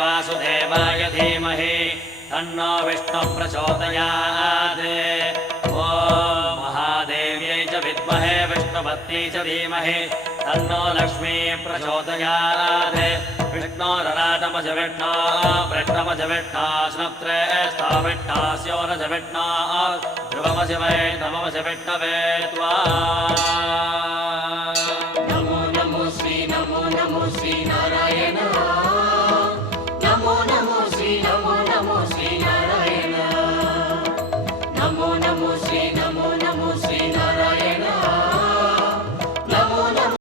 वासुदेवाय धीमहि तन्नो विष्णुः प्रचोदयात् ॐ महादेव्यै च विद्महे विष्णुपत्न्यै च धीमहि तन्नो लक्ष्मी प्रचोदयात् विष्णोरराटमज विष्णो वृष्णमज विष्णो स्नप्त्रे स्थाविष्णास्योरज विष्णो ध्रुवमज वै नममज विष्णवे त्वा